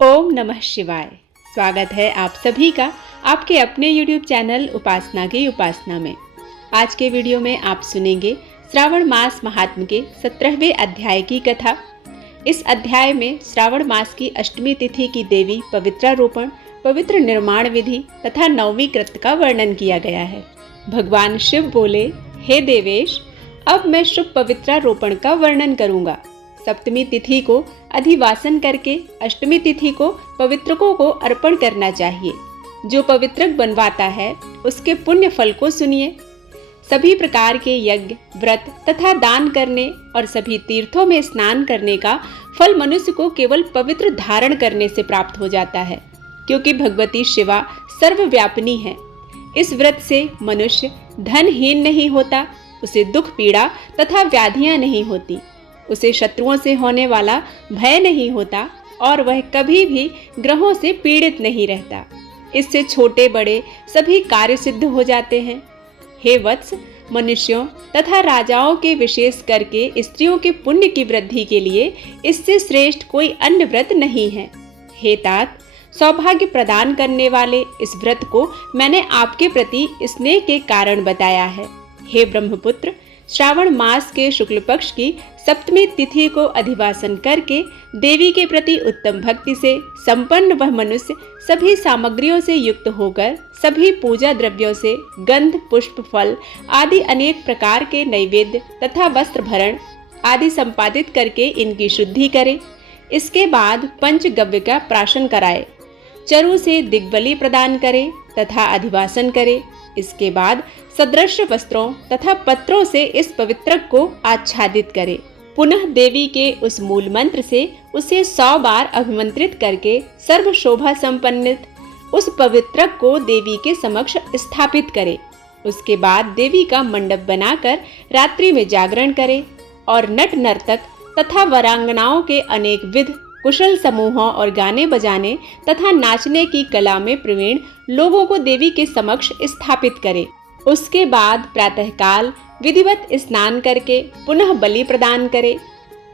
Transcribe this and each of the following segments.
ओम नमः शिवाय। स्वागत है आप सभी का आपके अपने YouTube चैनल उपासना की उपासना में। आज के वीडियो में आप सुनेंगे श्रावण मास महात्म्य के 17वें अध्याय की कथा। इस अध्याय में श्रावण मास की अष्टमी तिथि की देवी पवित्रारोपण, पवित्र निर्माण विधि तथा नवमी कृत्य का वर्णन किया गया है। भगवान शिव बोले, हे देवेश, अब मैं शुभ पवित्रारोपण का वर्णन करूंगा। सप्तमी तिथि को अधिवासन करके अष्टमी तिथि को पवित्रकों को अर्पण करना चाहिए। जो पवित्रक बनवाता है उसके पुण्य फल को सुनिए। सभी प्रकार के यज्ञ, व्रत तथा दान करने और सभी तीर्थों में स्नान करने का फल मनुष्य को केवल पवित्र धारण करने से प्राप्त हो जाता है, क्योंकि भगवती शिवा सर्वव्यापिनी है। इस व्रत से मनुष्य धनहीन नहीं होता, उसे दुख पीड़ा तथा व्याधियां नहीं होती, उसे शत्रुओं से होने वाला भय नहीं होता और वह कभी भी ग्रहों से पीड़ित नहीं रहता। इससे छोटे बड़े सभी कार्य सिद्ध हो जाते हैं। हे वत्स, मनुष्यों तथा राजाओं के विशेष करके स्त्रियों के पुण्य की वृद्धि के लिए इससे श्रेष्ठ कोई अन्य व्रत नहीं है। हे तात, सौभाग्य प्रदान करने वाले इस व्रत को मैंने आपके प्रति स्नेह के कारण बताया है। हे ब्रह्मपुत्र, श्रावण मास के शुक्ल पक्ष की सप्तमी तिथि को अधिवासन करके देवी के प्रति उत्तम भक्ति से संपन्न वह मनुष्य सभी सामग्रियों से युक्त होकर सभी पूजा द्रव्यों से गंध, पुष्प, फल आदि अनेक प्रकार के नैवेद्य तथा वस्त्र भरण आदि संपादित करके इनकी शुद्धि करे। इसके बाद पंचगव्य का प्राशन कराए, चरु से दिग्बली प्रदान करे तथा अधिवासन करे। इसके बाद सदृश वस्त्रों तथा पत्रों से इस पवित्रक को आच्छादित करे। पुनः देवी के उस मूल मंत्र से उसे 100 बार अभिमंत्रित करके सर्व शोभा संपन्नित उस पवित्रक को देवी के समक्ष स्थापित करे। उसके बाद देवी का मंडप बनाकर रात्रि में जागरण करे और नट नर्तक तथा वरांगनाओं के अनेक विध कुशल समूहों और गाने बजाने तथा नाचने की कला में प्रवीण लोगों को देवी के समक्ष स्थापित करे। उसके बाद प्रातःकाल विधिवत स्नान करके पुनः बलि प्रदान करे।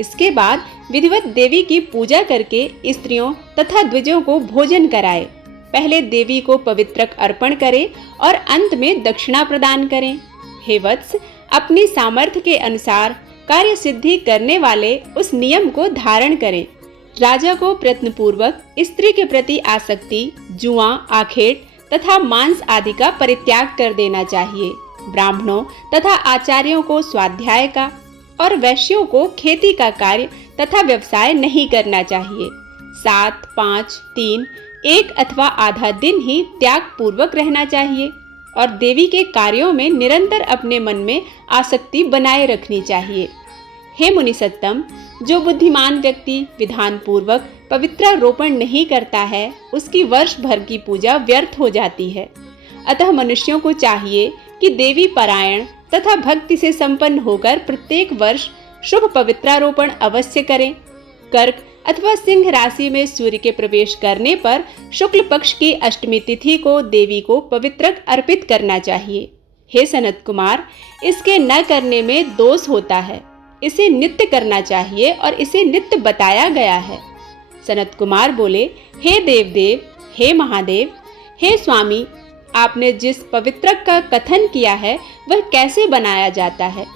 इसके बाद विधिवत देवी की पूजा करके स्त्रियों तथा द्विजों को भोजन कराए। पहले देवी को पवित्रक अर्पण करे और अंत में दक्षिणा प्रदान करें। हे वत्स, अपनी सामर्थ्य के अनुसार कार्य सिद्धि करने वाले उस नियम को धारण करें। राजा को प्रयत्नपूर्वक स्त्री के प्रति आसक्ति, जुआ, आखेट तथा मांस आदि का परित्याग कर देना चाहिए। ब्राह्मणों तथा आचार्यों को स्वाध्याय का और वैश्यों को खेती का कार्य तथा व्यवसाय नहीं करना चाहिए। 7, 5, 3, 1 अथवा आधा दिन ही त्याग पूर्वक रहना चाहिए और देवी के कार्यों में निरंतर अपने मन में आसक्ति बनाए रखनी चाहिए। हे मुनिसत्तम, जो बुद्धिमान व्यक्ति विधान पूर्वक पवित्रारोपण नहीं करता है उसकी वर्ष भर की पूजा व्यर्थ हो जाती है। अतः मनुष्यों को चाहिए कि देवी परायण तथा भक्ति से संपन्न होकर प्रत्येक वर्ष शुभ पवित्रारोपण अवश्य करें। कर्क अथवा सिंह राशि में सूर्य के प्रवेश करने पर शुक्ल पक्ष की अष्टमी तिथि को देवी को पवित्रक अर्पित करना चाहिए। हे सनत कुमार, इसके न करने में दोष होता है। इसे नित्य करना चाहिए और इसे नित्य बताया गया है। सनत कुमार बोले, हे देवदेव, हे महादेव, हे स्वामी, आपने जिस पवित्रक का कथन किया है वह कैसे बनाया जाता है,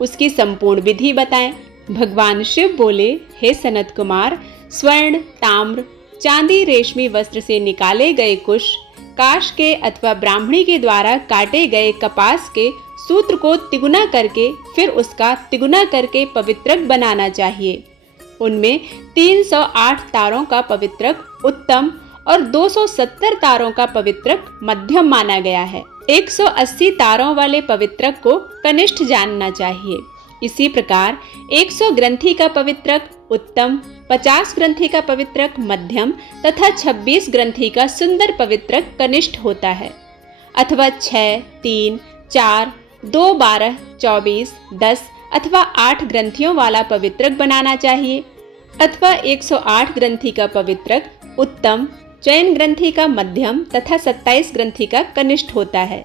उसकी संपूर्ण विधि बताएं। भगवान शिव बोले, हे सनत कुमार, स्वर्ण, ताम्र, चांदी, रेशमी वस्त्र से निकाले गए कुश, काश के अथवा ब्राह्मणी के द्वारा काटे गए कपास के सूत्र को तिगुना करके फिर उसका तिगुना करके पवित्रक बनाना चाहिए। उनमें 308 तारों का पवित्रक उत्तम और 270 तारों का पवित्रक मध्यम माना गया है। 180 तारों वाले पवित्रक को कनिष्ठ जानना चाहिए। इसी प्रकार 100 ग्रंथि का पवित्रक उत्तम, 50 ग्रंथि का पवित्रक मध्यम तथा 26 ग्रंथि का सुंदर पवित्रक कनिष्ठ होता है। अथवा 6, 3, 4, 2, 12, 24, 10 अथवा 8 ग्रंथियों वाला पवित्रक बनाना चाहिए। अथवा 108 ग्रंथि का पवित्रक उत्तम, चयन ग्रंथि का मध्यम तथा 27 ग्रंथि का कनिष्ठ होता है।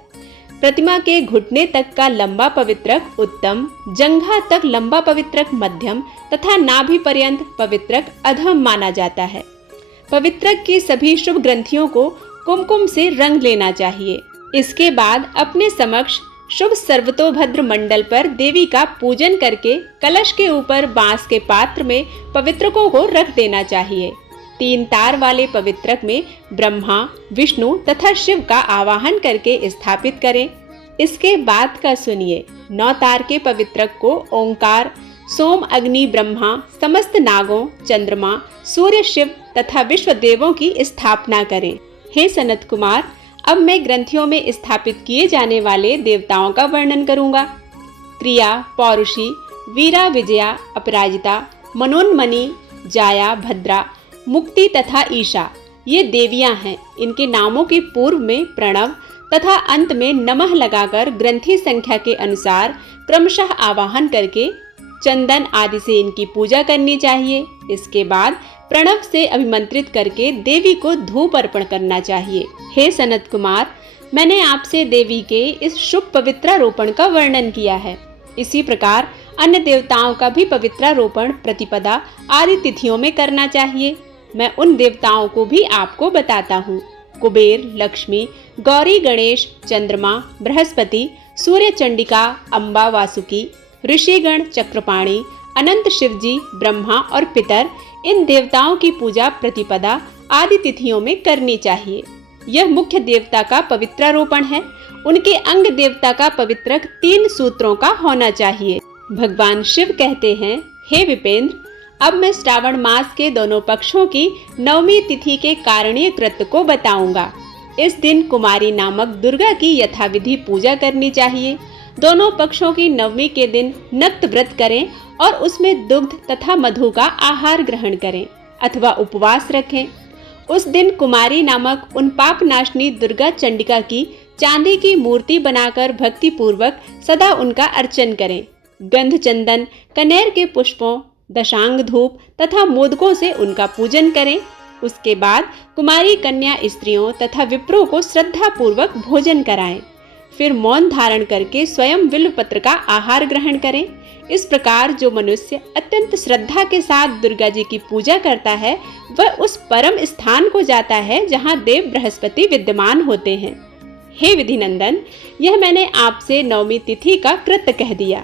प्रतिमा के घुटने तक का लंबा पवित्रक उत्तम, जंघा तक लंबा पवित्रक मध्यम तथा नाभि पर्यंत पवित्रक अधम माना जाता है। पवित्रक की सभी शुभ ग्रंथियों को कुमकुम से रंग लेना चाहिए। इसके बाद अपने समक्ष शुभ सर्वतोभद्र मंडल पर देवी का पूजन करके कलश के ऊपर बांस के पात्र में पवित्रकों को रख देना चाहिए। 3 तार वाले पवित्रक में ब्रह्मा, विष्णु तथा शिव का आवाहन करके स्थापित करें। इसके बाद का सुनिए। 9 तार के पवित्रक को ओंकार, सोम, अग्नि, ब्रह्मा, समस्त नागों, चंद्रमा, सूर्य, शिव तथा विश्व देवों की स्थापना करें। हे सनत कुमार, अब मैं ग्रंथियों में स्थापित किए जाने वाले देवताओं का वर्णन करूंगा। क्रिया, पौरुषी, वीरा, विजया, अपराजिता, मनोन्मणि, जाया, भद्रा, मुक्ति तथा ईशा ये देवियां हैं। इनके नामों के पूर्व में प्रणव तथा अंत में नमः लगाकर ग्रंथि संख्या के अनुसार क्रमशः आवाहन करके चंदन आदि से इनकी पूजा करनी चाहिए। इसके बाद प्रणव से अभिमंत्रित करके देवी को धूप अर्पण करना चाहिए। हे सनत कुमार, मैंने आपसे देवी के इस शुभ पवित्रारोपण का वर्णन किया है। इसी प्रकार अन्य देवताओं का भी पवित्रारोपण प्रतिपदा आदि तिथियों में करना चाहिए। मैं उन देवताओं को भी आपको बताता हूँ। कुबेर, लक्ष्मी, गौरी, गणेश, चंद्रमा, बृहस्पति, सूर्य, चंडिका, अम्बा, वासुकी, ऋषिगण, चक्रपाणी, अनंत शिवजी, ब्रह्मा और पितर, इन देवताओं की पूजा प्रतिपदा आदि तिथियों में करनी चाहिए। यह मुख्य देवता का पवित्रारोपण है। उनके अंग देवता का पवित्रक 3 सूत्रों का होना चाहिए। भगवान शिव कहते हैं, हे विपेंद्र, अब मैं श्रावण मास के दोनों पक्षों की 9वीं तिथि के कारणीय कृत्य को बताऊंगा। इस दिन कुमारी नामक दुर्गा की यथाविधि पूजा करनी चाहिए। दोनों पक्षों की 9वीं के दिन नक्त व्रत करें और उसमें दुग्ध तथा मधु का आहार ग्रहण करें अथवा उपवास रखें। उस दिन कुमारी नामक उन पाप नाशनी दुर्गा चंडिका की चांदी की मूर्ति बनाकर भक्ति पूर्वक सदा उनका अर्चन करें। गंध, चंदन, कनेर के पुष्पों, दशांग धूप तथा मोदकों से उनका पूजन करें। उसके बाद कुमारी कन्या स्त्रियों तथा विप्रों को श्रद्धा पूर्वक भोजन कराएं। फिर मौन धारण करके स्वयं बिल्वपत्र का आहार ग्रहण करें। इस प्रकार जो मनुष्य अत्यंत श्रद्धा के साथ दुर्गा जी की पूजा करता है वह उस परम स्थान को जाता है जहाँ देव बृहस्पति विद्यमान होते हैं। हे विधिनंदन, यह मैंने आपसे 9वीं तिथि का कृत्य कह दिया।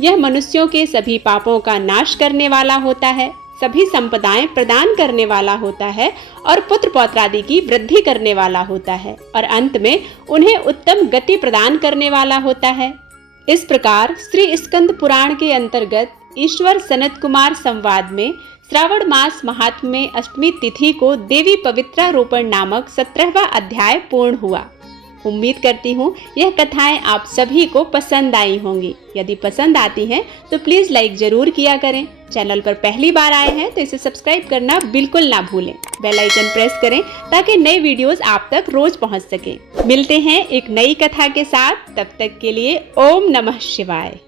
यह मनुष्यों के सभी पापों का नाश करने वाला होता है, सभी संपदाएं प्रदान करने वाला होता है और पुत्र पौत्रादि की वृद्धि करने वाला होता है और अंत में उन्हें उत्तम गति प्रदान करने वाला होता है। इस प्रकार श्री स्कंद पुराण के अंतर्गत ईश्वर सनत कुमार संवाद में श्रावण मास महात्म्य में अष्टमी तिथि को देवी पवित्रारोपण नामक 17वां अध्याय पूर्ण हुआ। उम्मीद करती हूँ यह कथाएं आप सभी को पसंद आई होंगी। यदि पसंद आती हैं तो प्लीज़ लाइक जरूर किया करें। चैनल पर पहली बार आए हैं तो इसे सब्सक्राइब करना बिल्कुल ना भूलें। बेल आइकन प्रेस करें ताकि नए वीडियोस आप तक रोज पहुंच सकें। मिलते हैं एक नई कथा के साथ, तब तक के लिए ओम नमः शिवाय।